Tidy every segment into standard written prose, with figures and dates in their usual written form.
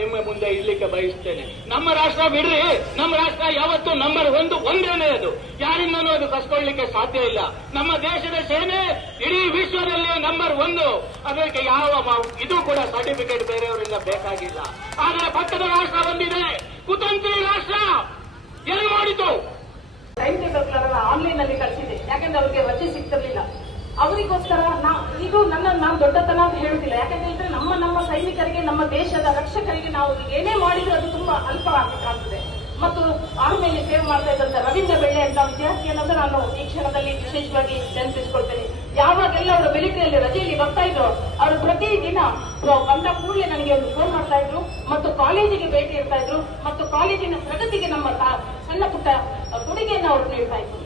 ನಿಮ್ಮ ಮುಂದೆ ಇಡ್ಲಿಕ್ಕೆ ಬಯಸ್ತೇನೆ. ನಮ್ಮ ರಾಷ್ಟ್ರ ಬಿಡ್ರಿ, ನಮ್ಮ ರಾಷ್ಟ್ರ ಯಾವತ್ತೂ ನಂಬರ್ ಒಂದೇನೇ ಅದು. ಯಾರಿಂದನೂ ಅದು ಕಸ್ಕೊಳ್ಳಿಕ್ಕೆ ಸಾಧ್ಯ ಇಲ್ಲ. ನಮ್ಮ ದೇಶದ ಸೇನೆ ಇಡೀ ವಿಶ್ವದಲ್ಲಿ ನಂಬರ್ 1. ಅದಕ್ಕೆ ಯಾವ ಇದು ಕೂಡ ಸರ್ಟಿಫಿಕೇಟ್ ಬೇರೆಯವರಿಂದ ಬೇಕಾಗಿಲ್ಲ. ಆದರೆ ಪಕ್ಕದ ರಾಷ್ಟ್ರ ಒಂದಿದೆ, ಕುತಂತ್ರಿ ರಾಷ್ಟ್ರ. ಎಲ್ಲಿ ಮಾಡಿತು? ಟೈಮ್ ಟೇಬಲ್ ಆನ್ಲೈನ್ ಅಲ್ಲಿ ಕಳಿಸಿದೆ, ಯಾಕಂದ್ರೆ ಅವ್ರಿಗೆ ರಜೆ ಸಿಗ್ತಿರ್ಲಿಲ್ಲ. ಅವರಿಗೋಸ್ಕರ ಇದು ನಾನು ದೊಡ್ಡತನ ಅಂತ ಹೇಳುದಿಲ್ಲ. ಯಾಕಂದ್ರೆ ನಮ್ಮ ಸೈನಿಕರಿಗೆ, ನಮ್ಮ ದೇಶದ ರಕ್ಷಕರಿಗೆ ನಾವು ಏನೇ ಮಾಡಿದ್ರು ಅದು ತುಂಬಾ ಅಲ್ಪವಾಗಬೇಕಾಗ್ತದೆ. ಮತ್ತು ಆರ್ಮಿಯಲ್ಲಿ ಸೇವೆ ಮಾಡ್ತಾ ಇದ್ದಂತ ರವೀಂದ್ರ ಬೆಳ್ಳೆ ಅಂತ ವಿದ್ಯಾರ್ಥಿಯನ್ನಂದ್ರೆ ನಾನು ಈ ಕ್ಷಣದಲ್ಲಿ ವಿಶೇಷವಾಗಿ ನೆನಪಿಸಿಕೊಳ್ತೇನೆ. ಯಾವಾಗೆಲ್ಲ ಅವರು ಮಿಲಿಟರಿಯಲ್ಲಿ ರಜೆಯಲ್ಲಿ ಬರ್ತಾ ಇದ್ರು, ಅವರು ಪ್ರತಿದಿನ ಬಂದ ಕೂಡಲೇ ನನಗೆ ಒಂದು ಫೋನ್ ಮಾಡ್ತಾ ಇದ್ರು ಮತ್ತು ಕಾಲೇಜಿಗೆ ಭೇಟಿ ಇರ್ತಾ ಇದ್ರು ಮತ್ತು ಕಾಲೇಜಿನ ಪ್ರಗತಿಗೆ ನಮ್ಮ ಸಣ್ಣ ಪುಟ್ಟ ಕೊಡುಗೆಯನ್ನು ಅವರು ನೀಡ್ತಾ ಇದ್ರು.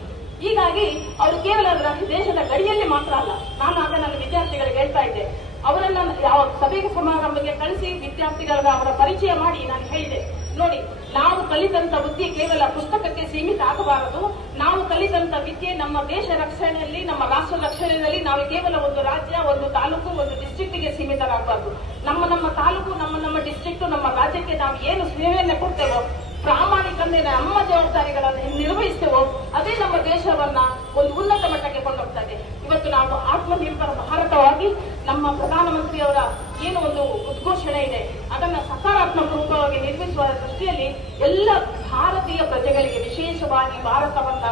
ಹೀಗಾಗಿ ಅವರು ಕೇವಲ ದೇಶದ ಗಡಿಯಲ್ಲಿ ಮಾತ್ರ ಅಲ್ಲ, ನಾನು ಆಗ ನನ್ನ ವಿದ್ಯಾರ್ಥಿಗಳಿಗೆ ಹೇಳ್ತಾ ಇದ್ದೆ, ಅವರನ್ನ ಯಾವ ಸಭೆ ಸಮಾರಂಭಕ್ಕೆ ಕಳಿಸಿ ವಿದ್ಯಾರ್ಥಿಗಳ ಅವರ ಪರಿಚಯ ಮಾಡಿ ನಾನು ಹೇಳಿದೆ, ನೋಡಿ, ನಾವು ಕಲಿತಂತ ವಿದ್ಯೆ ಕೇವಲ ಪುಸ್ತಕಕ್ಕೆ ಸೀಮಿತ ಆಗಬಾರದು. ನಾವು ಕಲಿತಂತ ವಿದ್ಯೆ ನಮ್ಮ ದೇಶ ರಕ್ಷಣೆಯಲ್ಲಿ, ನಮ್ಮ ರಾಷ್ಟ್ರ ರಕ್ಷಣೆಯಲ್ಲಿ ನಾವು ಕೇವಲ ಒಂದು ರಾಜ್ಯ, ಒಂದು ತಾಲೂಕು, ಒಂದು ಡಿಸ್ಟ್ರಿಕ್ಟ್ಗೆ ಸೀಮಿತರಾಗಬಾರದು. ನಮ್ಮ ತಾಲೂಕು, ನಮ್ಮ ಡಿಸ್ಟ್ರಿಕ್ಟ್, ನಮ್ಮ ರಾಜ್ಯಕ್ಕೆ ನಾವು ಏನು ಸೇವೆಯನ್ನು ಕೊಡ್ತೇವೋ, ಪ್ರಾಮಾಣಿಕತೆ ನಮ್ಮ ಜವಾಬ್ದಾರಿಗಳನ್ನು ನಿರ್ವಹಿಸ್ತೇವೋ, ಅದೇ ನಮ್ಮ ದೇಶವನ್ನ ಒಂದು ಉನ್ನತ ಮಟ್ಟಕ್ಕೆ ಕೊಂಡೋಗ್ತದೆ. ಇವತ್ತು ನಾವು ಆತ್ಮನಿರ್ಭರ ಭಾರತವಾಗಿ ನಮ್ಮ ಪ್ರಧಾನಮಂತ್ರಿಯವರ ಏನು ಒಂದು ಉದ್ಘೋಷಣೆ ಇದೆ, ಅದನ್ನ ಸಕಾರಾತ್ಮಕ ರೂಪವಾಗಿ ನಿರ್ಮಿಸುವ ದೃಷ್ಟಿಯಲ್ಲಿ ಎಲ್ಲ ಭಾರತೀಯ ಪ್ರಜೆಗಳಿಗೆ, ವಿಶೇಷವಾಗಿ ಭಾರತವನ್ನ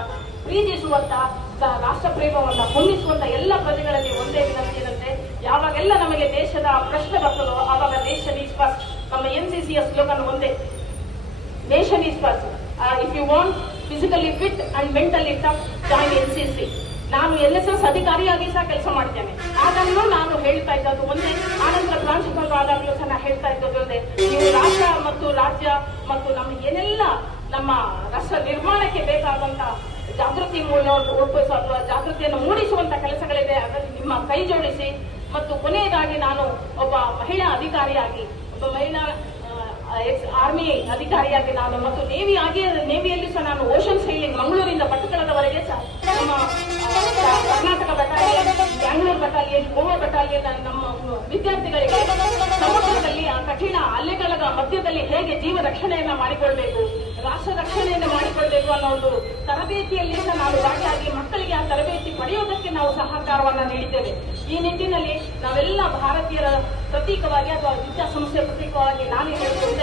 ಪ್ರೀತಿಸುವಂತ, ರಾಷ್ಟ್ರ ಪ್ರೇಮವನ್ನ ಹೊಂದಿಸುವಂತ ಎಲ್ಲ ಪ್ರಜೆಗಳಲ್ಲಿ ಒಂದೇ ವಿನಂತಿ ಇರುತ್ತೆ, ಯಾವಾಗೆಲ್ಲ ನಮಗೆ ದೇಶದ ಪ್ರಶ್ನೆ ಬರ್ತದೋ ಆವಾಗ ನೇಷನ್ ಈಸ್ ಫಸ್ಟ್. ನಮ್ಮ NCCಯ ಸ್ಲೋಗನ್ ಒಂದೇ, nation is first. If you want physically fit and mentally tough, join NCC. ನಾನು LSS ಅಧಿಕಾರಿಯಾಗಿ ಸಹ ಕೆಲಸ ಮಾಡಿದ್ದೇನೆ. ಆದಾಗ್ಲೂ ನಾನು ಹೇಳ್ತಾ ಇದ್ದದ್ದು ಒಂದೇ, ಆನಂತರ ಪ್ರಾಂಶುಪಾಲರು ಆದಾಗ್ಲೂ ಸಹ ನಾನು ಹೇಳ್ತಾ ಇದ್ದದ್ದು ಒಂದೇ, ನೀವು ರಾಷ್ಟ್ರ ಮತ್ತು ರಾಜ್ಯ ಮತ್ತು ನಮ್ಮ ಏನೆಲ್ಲ ನಮ್ಮ ರಾಷ್ಟ್ರ ನಿರ್ಮಾಣಕ್ಕೆ ಬೇಕಾದಂತ ಜಾಗೃತಿ ಅಥವಾ ಜಾಗೃತಿಯನ್ನು ಮೂಡಿಸುವಂತ ಕೆಲಸಗಳಿದೆ, ಅದನ್ನು ನಿಮ್ಮ ಕೈ ಜೋಡಿಸಿ. ಮತ್ತು ಕೊನೆಯದಾಗಿ ನಾನು ಒಬ್ಬ ಮಹಿಳಾ ಅಧಿಕಾರಿಯಾಗಿ, ಒಬ್ಬ ಮಹಿಳಾ ಆರ್ಮಿ ಅಧಿಕಾರಿಯಾಗಿ ನಾನು ಮತ್ತು ನೇವಿಯಲ್ಲಿ ಸಹ ನಾನು ಓಷನ್ ಸೈಲಿಂಗ್ ಮಂಗಳೂರಿಂದ ಭಟ್ಕಳದವರೆಗೆ ಸಹ ನಮ್ಮ Karnataka battalion, Bangalore battalion, Goa battalion ನಮ್ಮ ವಿದ್ಯಾರ್ಥಿಗಳಿಗೆ ಸಮುದ್ರದಲ್ಲಿ ಆ ಕಠಿಣ ಅಲೆಗಳ ಮಧ್ಯದಲ್ಲಿ ಹೇಗೆ ಜೀವ ರಕ್ಷಣೆಯನ್ನ ಮಾಡಿಕೊಳ್ಬೇಕು, ರಾಷ್ಟ್ರ ರಕ್ಷಣೆಯನ್ನು ಮಾಡಿಕೊಳ್ಬೇಕು ಅನ್ನೋ ಒಂದು ತರಬೇತಿಯಲ್ಲಿ ಸಹ ನಾನು ಭಾಗಿಯಾಗಿ ಮಕ್ಕಳಿಗೆ ಆ ತರಬೇತಿ ಪಡೆಯೋದಕ್ಕೆ ನಾವು ಸಹಕಾರವನ್ನ ನೀಡಿದ್ದೇವೆ. ಈ ನಿಟ್ಟಿನಲ್ಲಿ ನಾವೆಲ್ಲ ಭಾರತೀಯರ ಪ್ರತೀಕವಾಗಿ ಅಥವಾ ವಿದ್ಯಾಸಂಸ್ಥೆ ಪ್ರತೀಕವಾಗಿ ನಾನು ಹೇಳುತ್ತೇನೆ,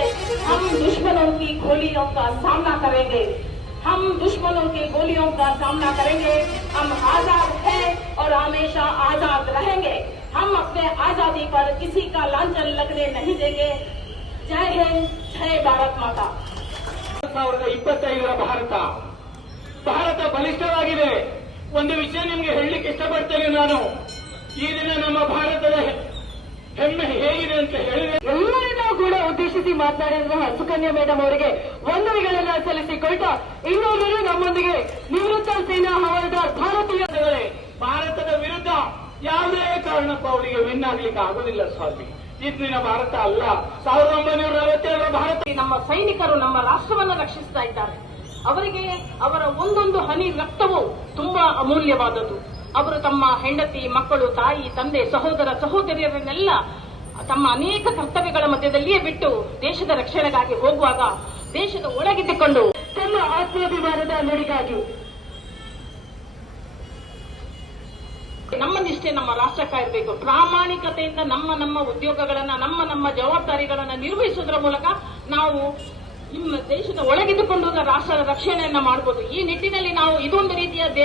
हम दुश्मनों की गोलियों का सामना करेंगे, हम दुश्मनों की गोलियों का सामना करेंगे, हम आजाद हैं और हमेशा आजाद रहेंगे, हम अपने आजादी पर किसी का लांछन लगने नहीं देंगे. जय हिंद, जय भारत माता. 2025 ಭಾರತ ಬಲಿಷ್ಠವಾಗಿದೆ. ಒಂದು ವಿಷಯ ನಿಮಗೆ ಹೇಳಲಿಕ್ಕೆ ಇಷ್ಟಪಡ್ತೇನೆ ನಾನು. ಈ ದಿನ ನಮ್ಮ ಭಾರತದ ಹೆಮ್ಮೆ ಹೇಗಿದೆ ಅಂತ ಹೇಳಿದ್ರೆ, ಎಲ್ಲರನ್ನೂ ಕೂಡ ಉದ್ದೇಶಿಸಿ ಮಾತನಾಡಿರುವ ಸುಕನ್ಯಾ ಮೇಡಮ್ ಅವರಿಗೆ ವಂದನೆಗಳನ್ನ ಸಲ್ಲಿಸಿಕೊಳ್ತಾ, ಇನ್ನೊಬ್ಬರು ನಮ್ಮೊಂದಿಗೆ ನಿವೃತ್ತ ಸೇನಾ ಹವಾಲ್ದಾರ್ ಭಾರತದ ವಿರುದ್ಧ ಯಾವುದೇ ಕಾರಣಕ್ಕೂ ಅವರಿಗೆ ವಿನ್ ಆಗ್ಲಿಕ್ಕೆ ಆಗುದಿಲ್ಲ ಸ್ವಾಮಿ. ಇಂದಿನ ಭಾರತ ಅಲ್ಲ, 1947 ಭಾರತ. ನಮ್ಮ ಸೈನಿಕರು ನಮ್ಮ ರಾಷ್ಟ್ರವನ್ನು ರಕ್ಷಿಸ್ತಾ ಇದ್ದಾರೆ. ಅವರಿಗೆ ಅವರ ಒಂದೊಂದು ಹನಿ ರಕ್ತವೂ ತುಂಬಾ ಅಮೂಲ್ಯವಾದದ್ದು. ಅವರು ತಮ್ಮ ಹೆಂಡತಿ, ಮಕ್ಕಳು, ತಾಯಿ, ತಂದೆ, ಸಹೋದರ ಸಹೋದರಿಯರನ್ನೆಲ್ಲ ತಮ್ಮ ಅನೇಕ ಕರ್ತವ್ಯಗಳ ಮಧ್ಯದಲ್ಲಿಯೇ ಬಿಟ್ಟು ದೇಶದ ರಕ್ಷಣೆಗಾಗಿ ಹೋಗುವಾಗ ದೇಶದ ಒಳಗಿದ್ದುಕೊಂಡು ತಮ್ಮ ಆತ್ಮಾಭಿಮಾನದ ನುಡಿಗಾಗಿ ನಮ್ಮ ನಿಷ್ಠೆ ನಮ್ಮ ರಾಷ್ಟ್ರಕ್ಕೆ ಇರಬೇಕು. ಪ್ರಾಮಾಣಿಕತೆಯಿಂದ ನಮ್ಮ ಉದ್ಯೋಗಗಳನ್ನ, ನಮ್ಮ ಜವಾಬ್ದಾರಿಗಳನ್ನ ನಿರ್ವಹಿಸುವುದರ ಮೂಲಕ ನಾವು ನಿಮ್ಮ ದೇಶದ ಒಳಗಿದ್ದುಕೊಂಡು ರಾಷ್ಟ್ರದ ರಕ್ಷಣೆಯನ್ನ ಮಾಡಬಹುದು. ಈ ನಿಟ್ಟಿನಲ್ಲಿ ನಾವು ಇದೊಂದು ರೀತಿಯ